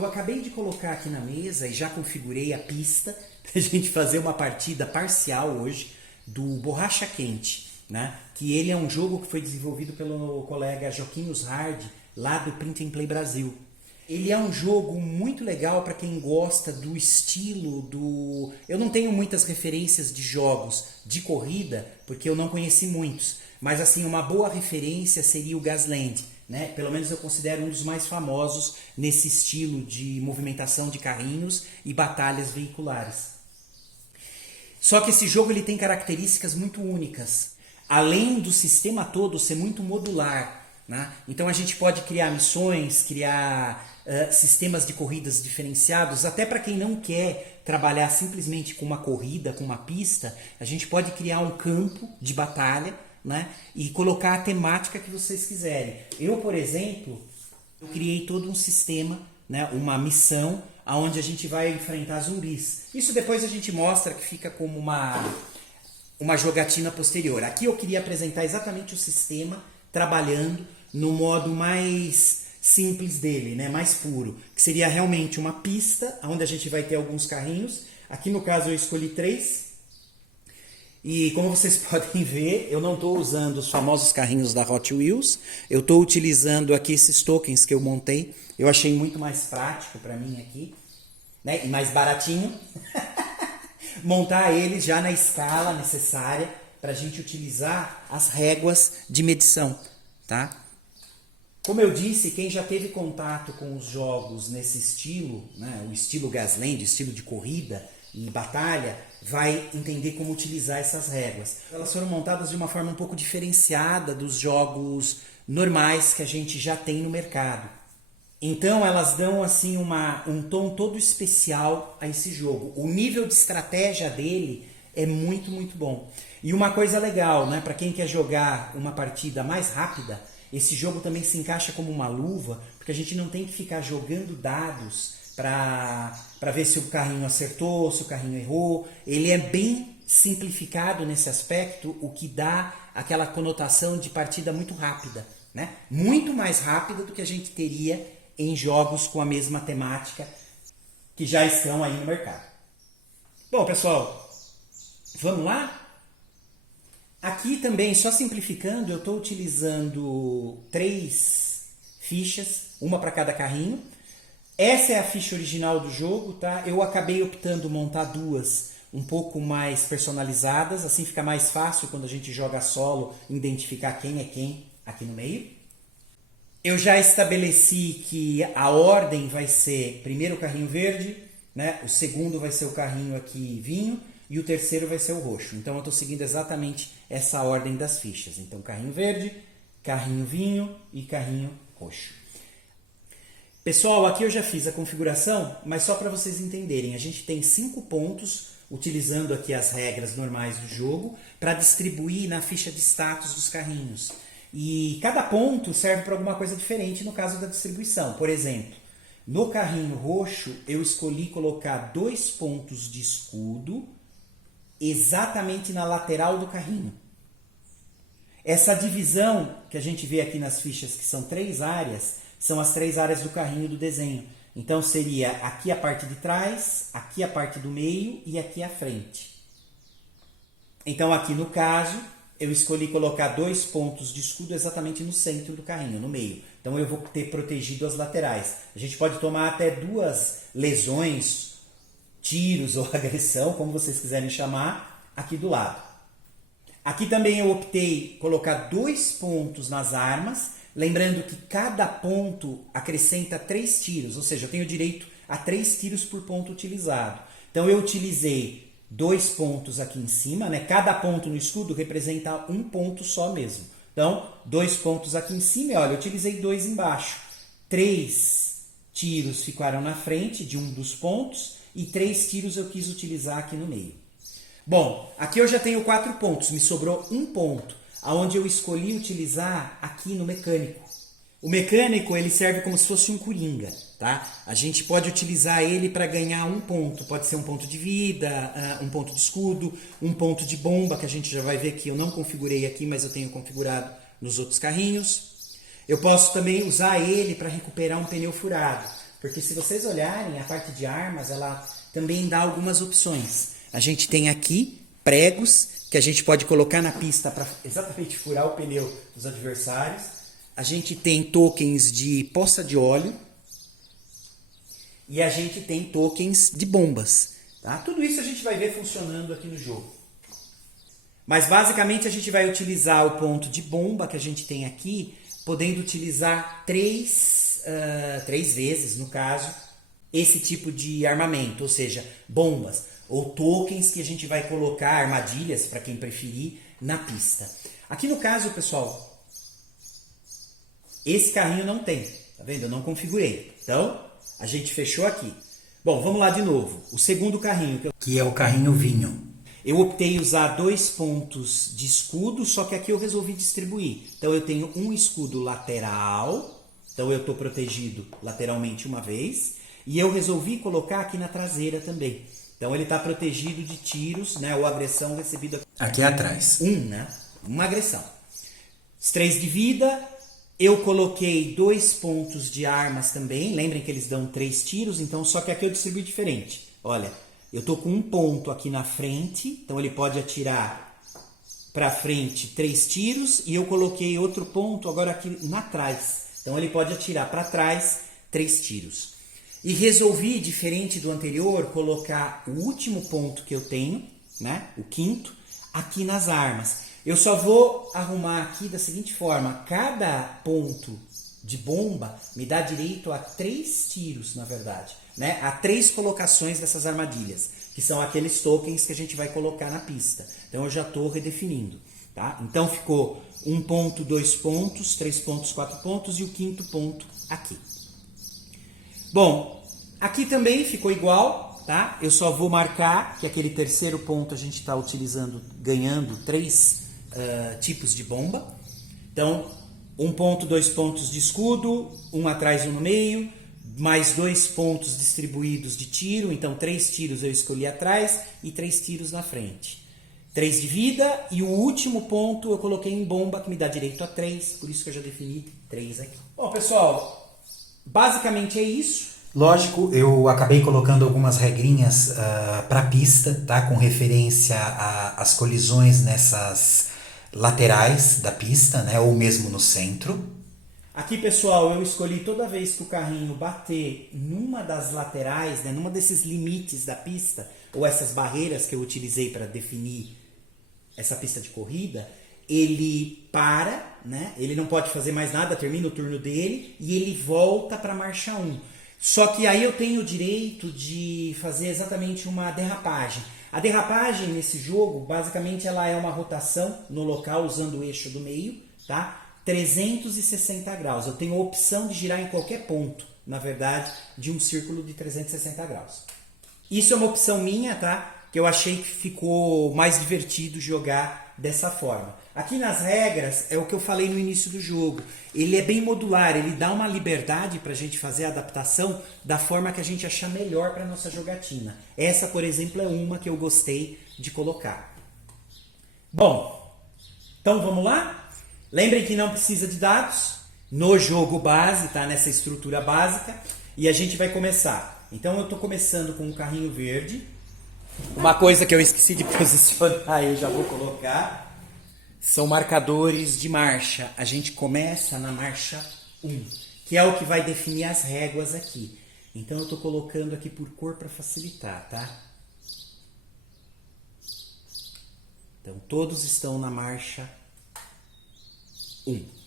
eu acabei de colocar aqui na mesa e já configurei a pista para a gente fazer uma partida parcial hoje do Borracha Quente, né? Que ele é um jogo que foi desenvolvido pelo colega Joaquim Hard, lá do Print and Play Brasil. Ele é um jogo muito legal para quem gosta do estilo do... Eu não tenho muitas referências de jogos de corrida, porque eu não conheci muitos. Mas assim, uma boa referência seria o Gasland, né? Pelo menos eu considero um dos mais famosos nesse estilo de movimentação de carrinhos e batalhas veiculares. Só que esse jogo ele tem características muito únicas. Além do sistema todo ser muito modular, né? Então a gente pode criar missões, criar sistemas de corridas diferenciados, até para quem não quer trabalhar simplesmente com uma corrida, com uma pista, a gente pode criar um campo de batalha, né? E colocar a temática que vocês quiserem. Eu, por exemplo, eu criei todo um sistema, né? Uma missão onde a gente vai enfrentar zumbis. Isso depois a gente mostra que fica como uma jogatina posterior. Aqui eu queria apresentar exatamente o sistema trabalhando no modo mais simples dele, né? Mais puro, que seria realmente uma pista onde a gente vai ter alguns carrinhos. Aqui no caso eu escolhi 3. E como vocês podem ver, eu não estou usando os famosos carrinhos da Hot Wheels. Eu estou utilizando aqui esses tokens que eu montei. Eu achei muito mais prático para mim aqui, né? E mais baratinho. Montar eles já na escala necessária para a gente utilizar as réguas de medição, tá? Como eu disse, quem já teve contato com os jogos nesse estilo, né, o estilo Gasland, estilo de corrida e batalha, vai entender como utilizar essas réguas. Elas foram montadas de uma forma um pouco diferenciada dos jogos normais que a gente já tem no mercado. Então elas dão assim um tom todo especial a esse jogo. O nível de estratégia dele é muito, muito bom. E uma coisa legal, né, para quem quer jogar uma partida mais rápida, esse jogo também se encaixa como uma luva, porque a gente não tem que ficar jogando dados para ver se o carrinho acertou, se o carrinho errou. Ele é bem simplificado nesse aspecto, o que dá aquela conotação de partida muito rápida, né? Muito mais rápida do que a gente teria em jogos com a mesma temática que já estão aí no mercado. Bom, pessoal, vamos lá? Aqui também, só simplificando, eu estou utilizando 3 fichas, uma para cada carrinho. Essa é a ficha original do jogo, tá? Eu acabei optando montar 2 um pouco mais personalizadas, assim fica mais fácil quando a gente joga solo identificar quem é quem aqui no meio. Eu já estabeleci que a ordem vai ser primeiro o carrinho verde, né? O segundo vai ser o carrinho aqui vinho, e o terceiro vai ser o roxo. Então eu estou seguindo exatamente essa ordem das fichas. Então carrinho verde, carrinho vinho e carrinho roxo. Pessoal, aqui eu já fiz a configuração, mas só para vocês entenderem. A gente tem 5 pontos, utilizando aqui as regras normais do jogo, para distribuir na ficha de status dos carrinhos. E cada ponto serve para alguma coisa diferente no caso da distribuição. Por exemplo, no carrinho roxo eu escolhi colocar 2 pontos de escudo exatamente na lateral do carrinho. Essa divisão que a gente vê aqui nas fichas, que são 3 áreas, são as 3 áreas do carrinho do desenho. Então seria aqui a parte de trás, aqui a parte do meio e aqui a frente. Então aqui no caso, eu escolhi colocar 2 pontos de escudo exatamente no centro do carrinho, no meio. Então eu vou ter protegido as laterais. A gente pode tomar até 2 lesões, tiros ou agressão, como vocês quiserem chamar, aqui do lado. Aqui também eu optei colocar 2 pontos nas armas, lembrando que cada ponto acrescenta 3 tiros, ou seja, eu tenho direito a 3 tiros por ponto utilizado. Então eu utilizei 2 pontos aqui em cima, né? Cada ponto no escudo representa um ponto só mesmo. Então, 2 pontos aqui em cima, e olha, eu utilizei 2 embaixo. 3 tiros ficaram na frente de um dos pontos, e 3 tiros eu quis utilizar aqui no meio. Bom, aqui eu já tenho 4 pontos, me sobrou um ponto, onde eu escolhi utilizar aqui no mecânico. O mecânico ele serve como se fosse um coringa, tá? A gente pode utilizar ele para ganhar um ponto, pode ser um ponto de vida, um ponto de escudo, um ponto de bomba, que a gente já vai ver que eu não configurei aqui, mas eu tenho configurado nos outros carrinhos. Eu posso também usar ele para recuperar um pneu furado. Porque se vocês olharem, a parte de armas, ela também dá algumas opções. A gente tem aqui pregos que a gente pode colocar na pista para exatamente furar o pneu dos adversários. A gente tem tokens de poça de óleo. E a gente tem tokens de bombas. Tá? Tudo isso a gente vai ver funcionando aqui no jogo. Mas basicamente a gente vai utilizar o ponto de bomba que a gente tem aqui, podendo utilizar três vezes, no caso, esse tipo de armamento, ou seja, bombas ou tokens que a gente vai colocar, armadilhas, para quem preferir, na pista. Aqui no caso, pessoal, esse carrinho não tem, tá vendo? Eu não configurei. Então, a gente fechou aqui. Bom, vamos lá de novo. O segundo carrinho, que é o carrinho vinho. Eu optei em usar 2 pontos de escudo, só que aqui eu resolvi distribuir. Então eu tenho um escudo lateral, então eu estou protegido lateralmente uma vez, e eu resolvi colocar aqui na traseira também. Então ele está protegido de tiros, né, ou agressão recebida aqui atrás. Uma agressão. Os 3 de vida, eu coloquei 2 pontos de armas também, lembrem que eles dão 3 tiros, então só que aqui eu distribuí diferente. Olha, eu tô com um ponto aqui na frente, então ele pode atirar para frente 3 tiros, e eu coloquei outro ponto agora aqui na trás. Então ele pode atirar para trás 3 tiros. E resolvi, diferente do anterior, colocar o último ponto que eu tenho, né, o quinto, aqui nas armas. Eu só vou arrumar aqui da seguinte forma: cada ponto de bomba me dá direito a 3 tiros, na verdade, né? A 3 colocações dessas armadilhas, que são aqueles tokens que a gente vai colocar na pista. Então eu já estou redefinindo, tá? Então ficou 1 ponto, 2 pontos, 3 pontos, 4 pontos e o quinto ponto aqui. Bom, aqui também ficou igual, tá? Eu só vou marcar que aquele terceiro ponto a gente está utilizando, ganhando 3 tipos de bomba. Então, 1 ponto, 2 pontos de escudo, um atrás e um no meio, mais 2 pontos distribuídos de tiro, então 3 tiros eu escolhi atrás e 3 tiros na frente. 3 de vida, e o último ponto eu coloquei em bomba, que me dá direito a 3, por isso que eu já defini 3 aqui. Bom, pessoal, basicamente é isso. Lógico, eu acabei colocando algumas regrinhas para a pista, tá? Com referência às colisões nessas laterais da pista, né? Ou mesmo no centro. Aqui, pessoal, eu escolhi toda vez que o carrinho bater numa das laterais, né? Numa desses limites da pista, ou essas barreiras que eu utilizei para definir essa pista de corrida, ele para, né? Ele não pode fazer mais nada, termina o turno dele e ele volta para a marcha 1. Só que aí eu tenho o direito de fazer exatamente uma derrapagem. A derrapagem nesse jogo, basicamente, ela é uma rotação no local usando o eixo do meio, tá? 360 graus. Eu tenho a opção de girar em qualquer ponto, na verdade, de um círculo de 360 graus. Isso é uma opção minha, tá? Que eu achei que ficou mais divertido jogar dessa forma. Aqui nas regras, é o que eu falei no início do jogo. Ele é bem modular, ele dá uma liberdade para a gente fazer a adaptação da forma que a gente achar melhor para a nossa jogatina. Essa, por exemplo, é uma que eu gostei de colocar. Bom, então vamos lá? Lembrem que não precisa de dados no jogo base, tá? Nessa estrutura básica. E a gente vai começar. Então eu estou começando com um carrinho verde. Uma coisa que eu esqueci de posicionar, eu já vou colocar, são marcadores de marcha. A gente começa na marcha 1, que é o que vai definir as réguas aqui. Então eu estou colocando aqui por cor para facilitar, tá? Então todos estão na marcha 1.